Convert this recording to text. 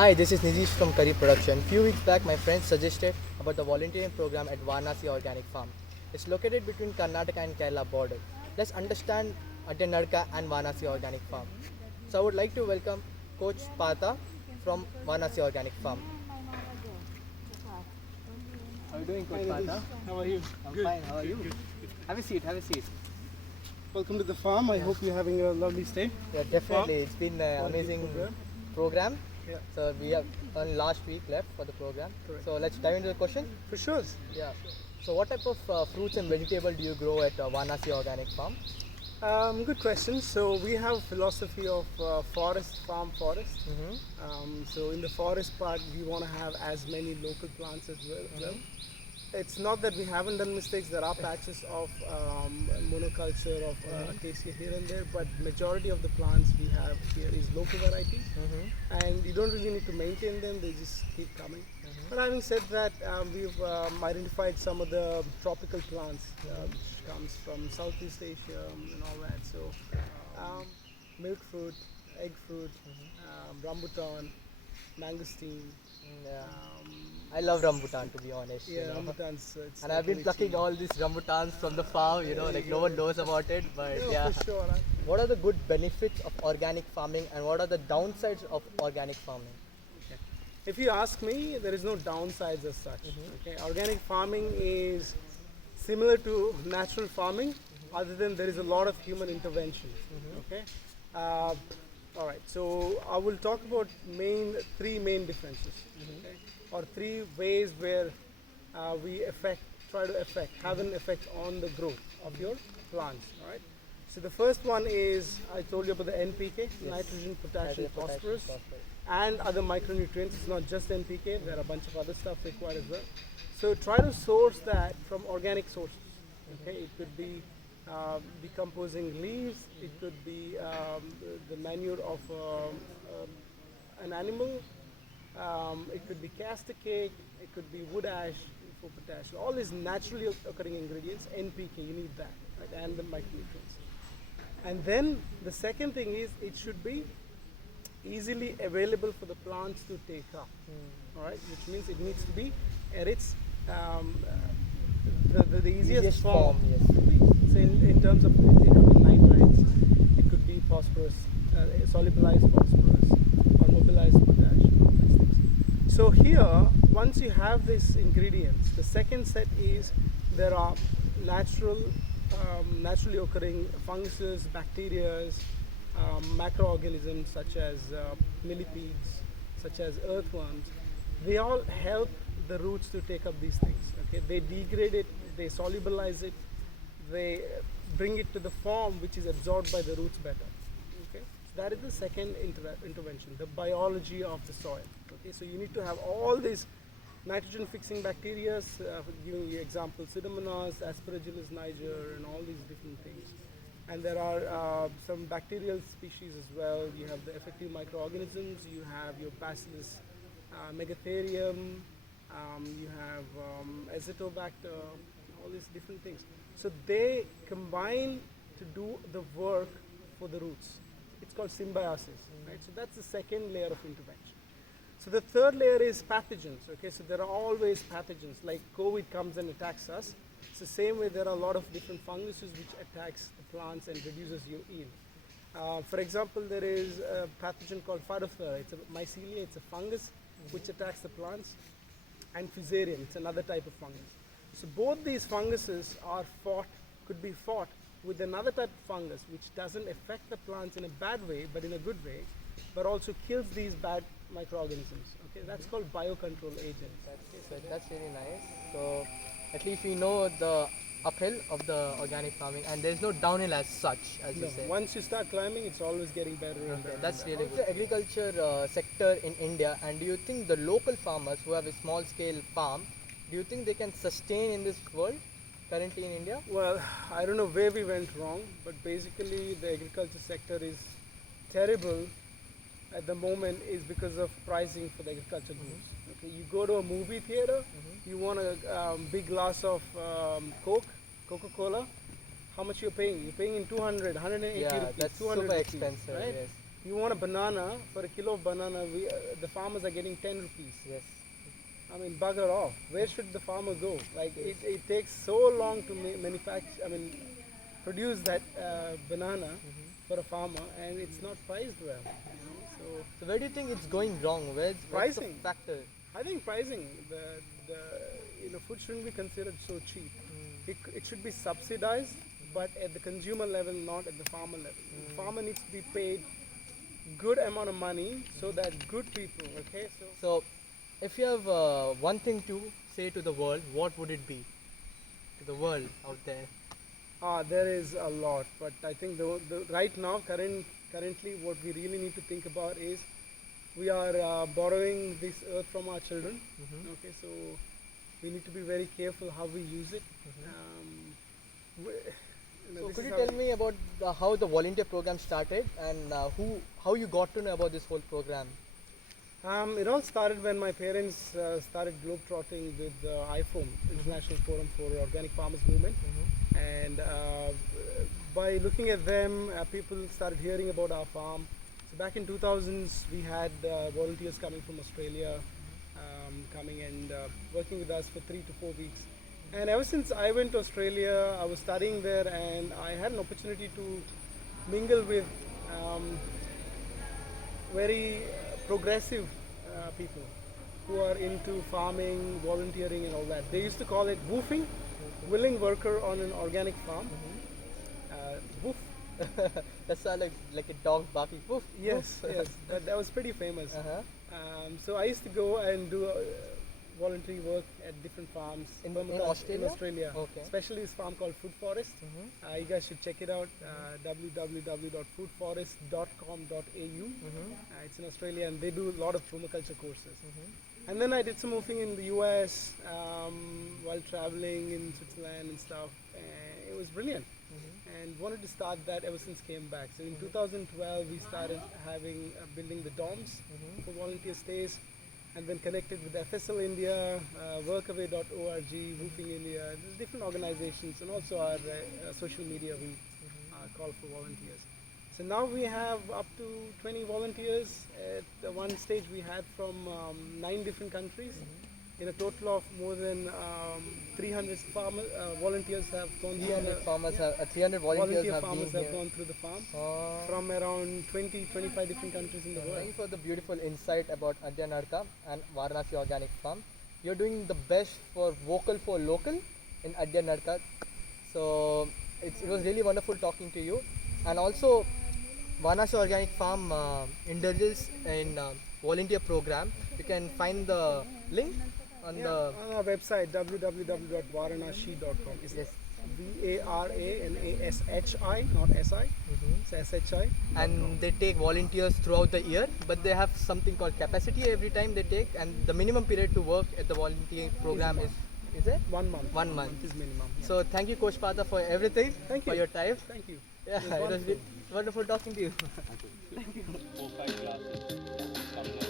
Hi, this is Nidish from Curry Production. Few weeks back, my friends suggested about the volunteering program at Varanasi Organic Farm. It's located between Karnataka and Kerala border. Let's understand Adyanadka and Varanasi Organic Farm. So I would like to welcome Coach Pata from Varanasi Organic Farm. How are you doing, Coach Pata? How are you? I'm Good. fine. How are you? Good. Have a seat. Have a seat. Welcome to the farm. I hope you're having a lovely stay. Yeah, definitely. It's been an Quality amazing program. program. Yeah. So we have only last week left for the program. Correct. So let's dive into the question. For sure. Yeah. So what type of fruits and vegetable do you grow at Varanasi Organic Farm? Good question. So we have a philosophy of farm forest. So in the forest part, we want to have as many local plants as well. It's not that we haven't done mistakes. There are patches of monoculture of acacia here and there, but majority of the plants we have here is local varieties, and you don't really need to maintain them. They just keep coming. But having said that, we've identified some of the tropical plants which comes from Southeast Asia and all that. So milk fruit, egg fruit, rambutan, mangosteen. Yeah. I love rambutan, to be honest. Yeah, you know. rambutans. It's And I've been really plucking cheap. all these rambutans from the farm, like no one knows about it, but yeah. For sure. What are the good benefits of organic farming and what are the downsides of organic farming? If you ask me, there is no downsides as such. Okay, organic farming is similar to natural farming, other than there is a lot of human intervention. Okay, all right. So I will talk about three main differences, okay? Or three ways where we have an effect on the growth of your plants. All right. So the first one is I told you about the NPK, nitrogen, potassium, phosphorus, and other micronutrients. It's not just NPK. There are a bunch of other stuff required as well. So try to source that from organic sources. Okay, it could be decomposing leaves. It could be the manure of an animal. It could be castor cake. It could be wood ash for potassium. All these naturally occurring ingredients. NPK, you need that, right? And the micronutrients. And then the second thing is it should be easily available for the plants to take up. All right, which means it needs to be at its the easiest form. Yes. So in terms of nitrates, it could be phosphorus, solubilized phosphorus, or mobilized potassium. All these things. So here, once you have these ingredients, the second set is there are naturally occurring funguses, bacteria, macroorganisms such as millipedes, such as earthworms. They all help the roots to take up these things. Okay, they degrade it, they solubilize it, they bring it to the form which is absorbed by the roots better. Okay, so that is the second intervention, the biology of the soil. Okay, so you need to have all these nitrogen fixing bacteria, giving you example, Pseudomonas, Aspergillus niger, and all these different things. And there are some bacterial species as well. You have the effective microorganisms, you have your Bacillus megatherium, you have Azotobacter, all these different things. So they combine to do the work for the roots. It's called symbiosis, right? So that's the second layer of intervention. So the third layer is pathogens. Okay, so there are always pathogens. Like COVID comes and attacks us. It's the same way there are a lot of different funguses which attacks the plants and reduces your yield. For example, there is a pathogen called Phytophthora. It's a mycelia. It's a fungus which attacks the plants, and Fusarium. It's another type of fungus. So both these funguses could be fought with another type of fungus which doesn't affect the plants in a bad way, but in a good way, but also kills these bad microorganisms. Okay, that's called biocontrol agents. That's really nice. So at least we know the uphill of the organic farming and there's no downhill as such, as you say. Once you start climbing, it's always getting better and better. That's really good. The agriculture sector in India, and do you think the local farmers who have a small scale farm, do you think they can sustain in this world currently in India? Well, I don't know where we went wrong, but basically the agriculture sector is terrible at the moment is because of pricing for the agriculture goods. Okay, you go to a movie theater, you want a big glass of Coca-Cola. How much you're paying? You're paying in 200, 180 Yeah, rupees, that's 200 super rupees, expensive. right? Yes. You want a banana, for a kilo of banana, the farmers are getting 10 rupees. Yes. I mean, bugger off. Where should the farmer go? Like, it takes so long to manufacture, produce that banana for a farmer, and it's not priced well. So where do you think it's going wrong? What's the Pricing. factor? I think pricing, the food shouldn't be considered so cheap. It should be subsidized, but at the consumer level, not at the farmer level. The farmer needs to be paid good amount of money so that good people, okay? So if you have one thing to say to the world, what would it be? To the world out there. There is a lot, but I think right now, currently, what we really need to think about is we are borrowing this earth from our children. Okay, so we need to be very careful how we use it. So could you tell me about how the volunteer program started and how you got to know about this whole program? It all started when my parents started globetrotting with IFOM, International Forum for Organic Farmers Movement. And by looking at them, people started hearing about our farm. So back in 2000s, we had volunteers coming from Australia, coming and working with us for 3 to 4 weeks. And ever since I went to Australia, I was studying there, and I had an opportunity to mingle with very progressive people who are into farming, volunteering and all that. They used to call it woofing, willing worker on an organic farm. Woof. That sounded like a dog barking. Woof. Yes, Woof. yes, but that was pretty famous. Uh-huh. So I used to go and do voluntary work at different farms In Australia? In Australia, Okay. especially this farm called Food Forest. You guys should check it out. www.foodforest.com.au. It's in Australia, and they do a lot of permaculture courses. And then I did some moving in the US while traveling in Switzerland and stuff. It was brilliant, and wanted to start that ever since came back. So in 2012, we started building the dorms for volunteer stays, and then connected with FSL India, workaway.org, Woofing India, different organizations, and also our social media we call for volunteers. So now we have up to 20 volunteers. At one stage we had from 9 different countries. In a total of more than 300 volunteers have gone 300 volunteers volunteer have farmers been have here. gone through the farm from around 20-25 different countries in the world. Thank you for the beautiful insight about Adyanadka and Varanasi Organic Farm. You're doing the best for local in Adyanadka. So it was really wonderful talking to you. And also Varanasi Organic Farm indulges in volunteer program. You can find the link on On our website www.varanasi.com. It's Yes. VARANASHI, not SI. It's SHI. and they take volunteers throughout the year, but they have something called capacity every time they take, and the minimum period to work at the volunteer program is it 1 month. 1 month. Is minimum. Yeah. So thank you, Coach Pata, for everything. Thank For you. your time. Thank you. Yeah, It was it was wonderful. wonderful talking to you. 4-5 classes. Come now.